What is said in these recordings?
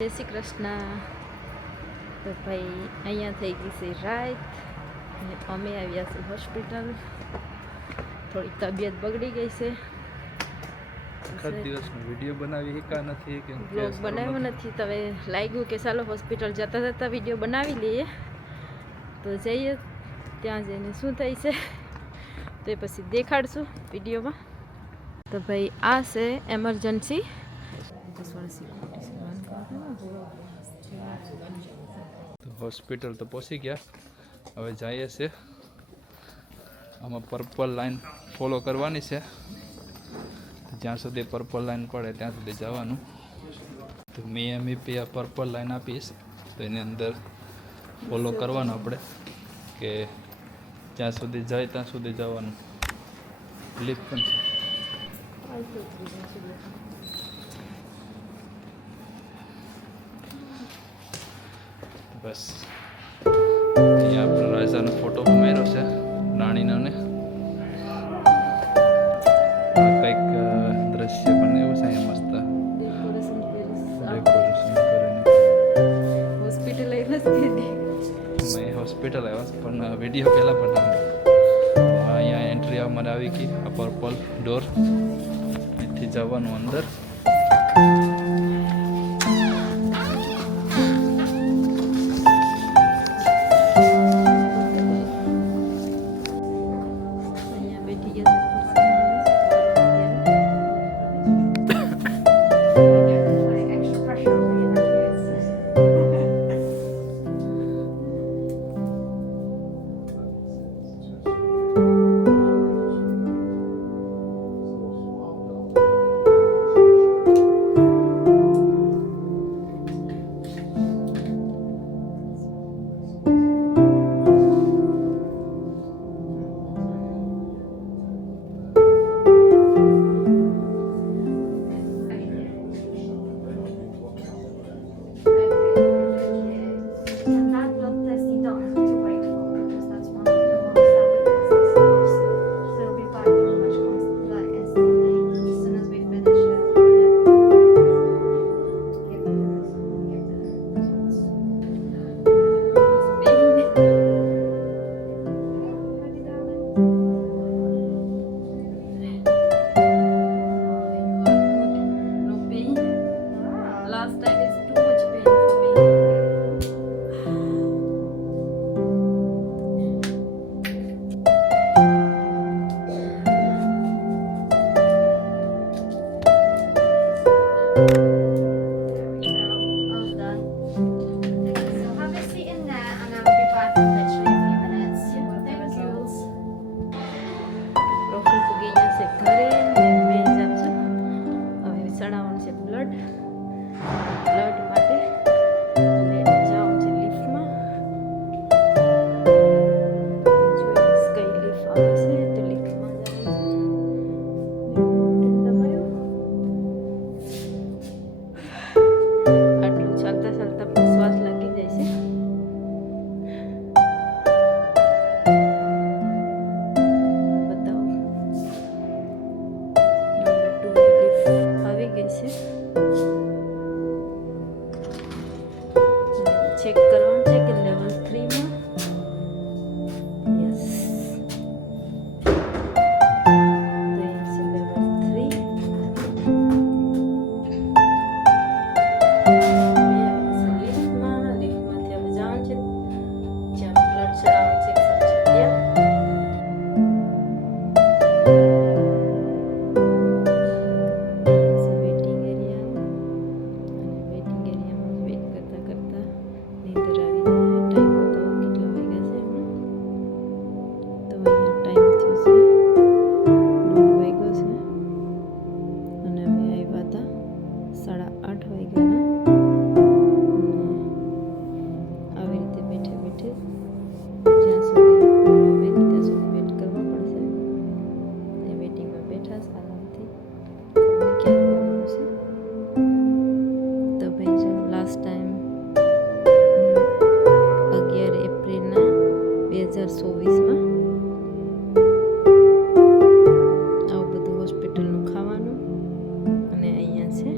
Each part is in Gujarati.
જય શ્રી કૃષ્ણ. તો ભાઈ અહીંયા થઈ ગઈ છે રાત અને અમે આવ્યા છીએ હોસ્પિટલ. થોડી તબિયત બગડી ગઈ છે. આખા દિવસનો વિડીયો બનાવી શકા નથી કે બ્લોગ બનાવ્યો નથી. તો હવે લાગ્યું કે ચાલો હોસ્પિટલ જતા જતા વિડીયો બનાવી લઈએ. તો જઈએ, ત્યાં જઈને શું થાય છે તે પછી દેખાડશું વિડીયોમાં. તો ભાઈ આ છે એમરજન્સી. તો હોસ્પિટલ તો પહોંચી ગયા. હવે જઈએ છે. આમાં પર્પલ લાઈન ફોલો કરવાની છે. જ્યાં સુધી પર્પલ લાઈન પડે ત્યાં સુધી જવાનું. તો મેં એમઈપી આ પર્પલ લાઈન આપીશ, તો એની અંદર ફોલો કરવાનું આપણે, કે જ્યાં સુધી જાય ત્યાં સુધી જવાનું. લિફ્ટ પણ છે. બસ અહીંયા આપણે રાજાનો ફોટો માર્યો છે, રાણીનો ને. કંઈક દ્રશ્ય પણ એવું છે અહીંયા મસ્ત ડેકોરેશન કરીને. હોસ્પિટલ મેં હોસ્પિટલ આવ્યા પણ વિડીયો પહેલાં બનાવ્યો. અહીંયા એન્ટ્રી અમારે આવી ગઈ. આ પર્પલ ડોર, અહીંથી જવાનું અંદર. ચેક કરવાનું છે કે લેવલ 3 માં. Yes, level 3. લિફ્ટમાંથી હવે જવાનું છે જ્યાં બ્લડ ચડાવવાનું સેક્શન છે ત્યાં. લાસ્ટ ટાઈમ 11 એપ્રિલના 2024માં આવું બધું હોસ્પિટલનું ખાવાનું. અને અહીંયા છે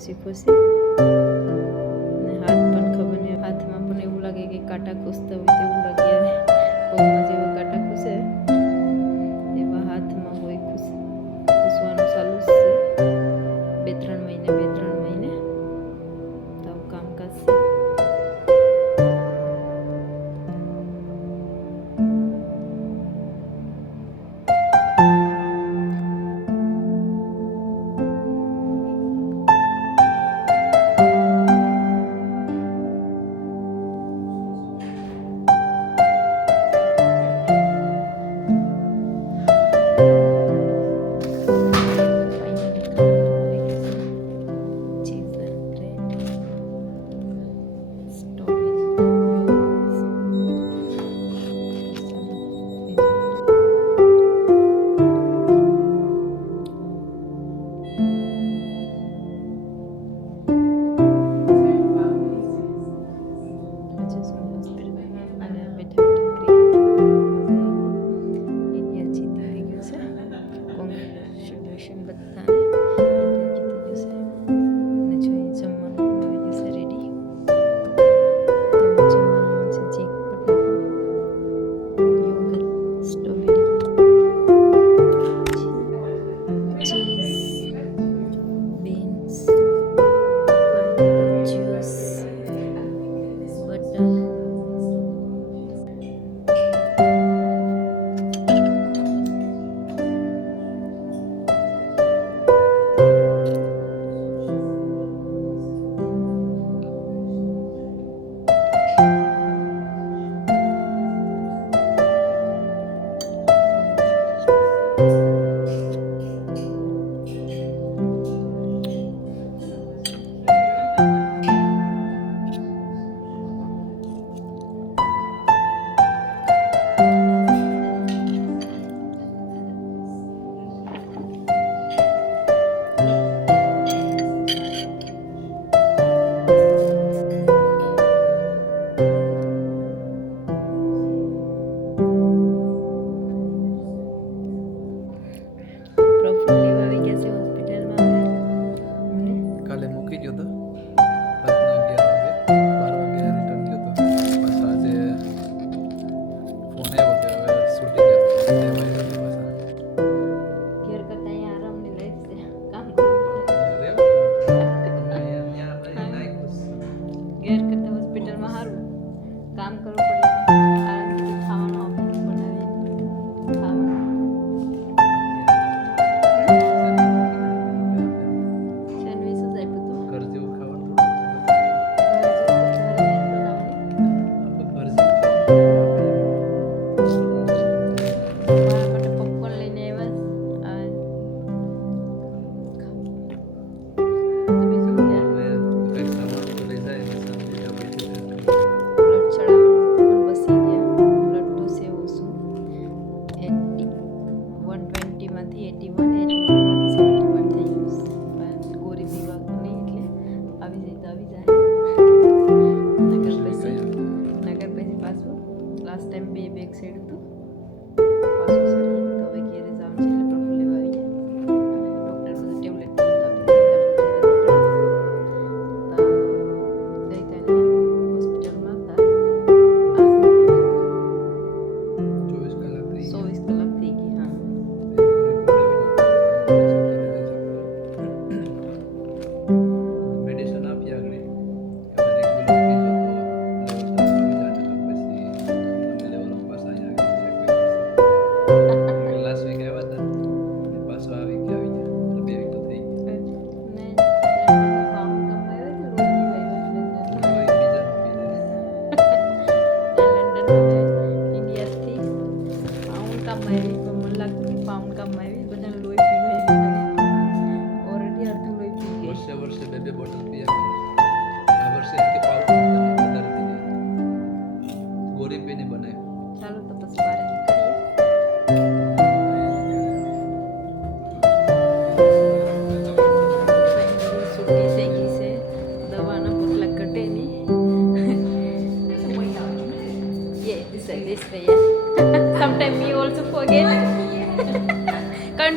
ખુશી ખુશી ને હાથ પણ ખબર નહીં, હાથમાં પણ એવું લાગે કે કાંટા ખૂસતા હોય તેવું લાગે. અને પગમાં જેવા કાંટા ખૂસે એવા હાથમાં હોય ખૂસવાનું ચાલુ જ છે. 2-3 મહિને તો આવું કામકાજ છે.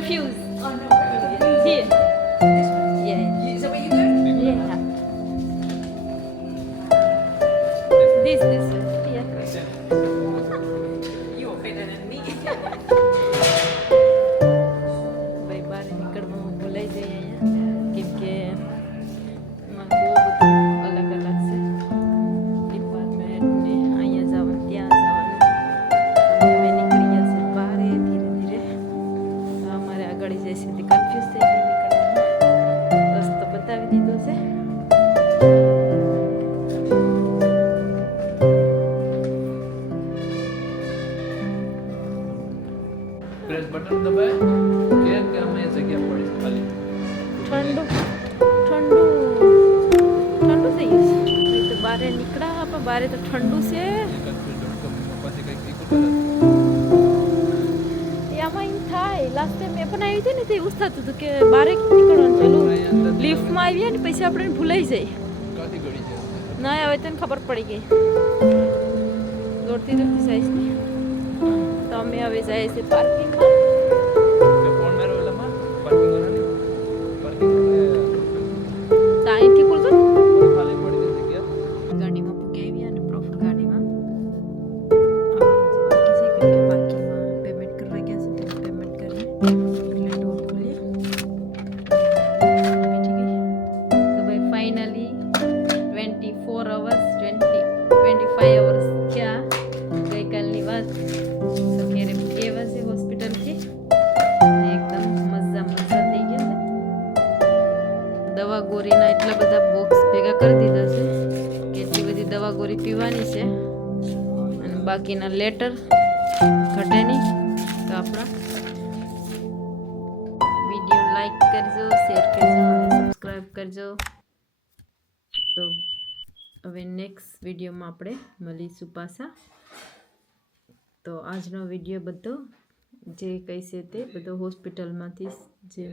confused. Here. Yeah. Is that what you do? Press button દબાય કે અમે જગ્યા પડી છે ખાલી ઠંડુ ઠંડુ ઠંડુ થઈ ગયું છે અહીં તો બારે નીકળ્યા પણ બારે તો ઠંડુ છે પાસે કંઈક દીકું એ આમાં એમ થાય લાસ્ટ ટાઈમ મેં પણ આવી હતી ને તે એવું જ થતું હતું કે બારે નીકળવાનું પેલું લિફ્ટમાં આવીએ ને પછી આપણે ભૂલાઈ જાય કાથી ગળી છે ના હવે તને ખબર પડી ગઈ દોડતી દોડતી જઈશ ને તો અમે હવે જઈએ છીએ પાર્કિંગમાં ફોન મારો ઓલામાં પાર્કિંગ પાર્કિંગ તો અહીંથી ખુલતો ને ખાલી પડી ગઈ જગ્યા ગાડીમાં પૂકી આવી અને પ્રોફર ગાડીમાં આવવાનું છે બાકી છે કેમ કે પાર્કિંગમાં પેમેન્ટ કરવા ગયા છે તો પેમેન્ટ કરીને એટલે ડોર ખોલીએ બેઠી ગઈ તો ભાઈ ફાઇનલી 24 અવર્સ 25 અવર્સ થયા ગઈકાલની વાત તો ઘેરે એવા છે હોસ્પિટલથી એકદમ મજા થઈ ગયા છે દવા ગોળીના એટલા બધા બોક્સ ભેગા કરી દીધા છે કે એટલી બધી દવા ગોળી પીવાની છે અને બાકીના લેટર ઘટે નહીં તો આપણા વિડીયો લાઈક કરજો શેર કરજો અને સબસ્ક્રાઈબ કરજો તો હવે નેક્સ્ટ વિડીયોમાં આપણે મળીશું પાછા તો આજનો વિડીયો બધો જે કંઈ છે તે બધો હોસ્પિટલમાંથી જે